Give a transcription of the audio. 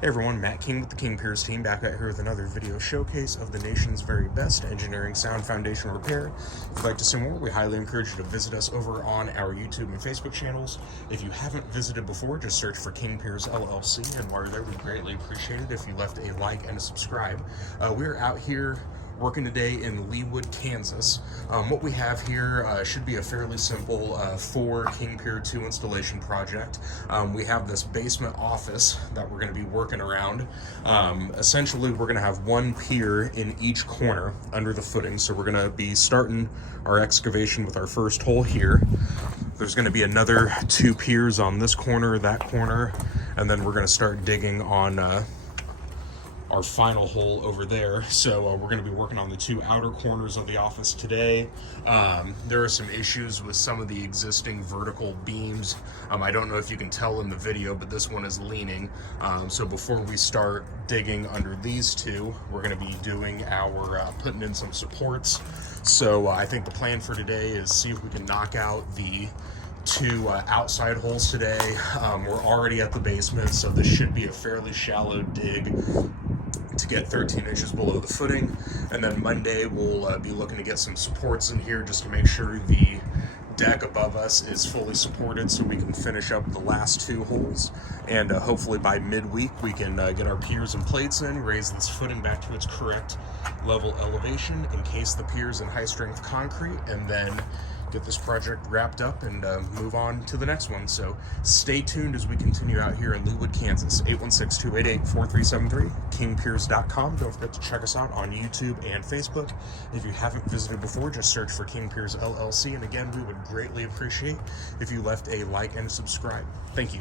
Hey everyone, Matt King with the King Piers team back out here with another video showcase of the nation's very best engineering sound foundation repair. If you'd like to see more, we highly encourage you to visit us over on our YouTube and Facebook channels. If you haven't visited before, just search for King Piers LLC, and while you're there, we'd greatly appreciate it if you left a like and a subscribe. We're out here working today in Leawood, Kansas. What we have here should be a fairly simple 4 King Pier 2 installation project. We have this basement office that we're going to be working around. Essentially, we're going to have one pier in each corner under the footing. So we're going to be starting our excavation with our first hole here. There's going to be another 2 piers on this corner, that corner, and then we're going to start digging on our final hole over there. So we're going to be working on the 2 outer corners of the office today. There are some issues with some of the existing vertical beams. I don't know if you can tell in the video, but this one is leaning. So before we start digging under these 2, we're going to be doing our putting in some supports. So I think the plan for today is see if we can knock out the 2 outside holes today. We're already at the basement, so this should be a fairly shallow dig to get 13 inches below the footing, and then Monday we'll be looking to get some supports in here just to make sure the deck above us is fully supported so we can finish up the last 2 holes, and hopefully by midweek we can get our piers and plates in, raise this footing back to its correct level elevation, encase the piers in high strength concrete, and then get this project wrapped up and move on to the next one. So stay tuned as we continue out here in Leawood, Kansas. 816-288-4373, kingpiers.com. Don't forget to check us out on YouTube and Facebook. If you haven't visited before, just search for King Piers LLC. And again, we would greatly appreciate if you left a like and a subscribe. Thank you.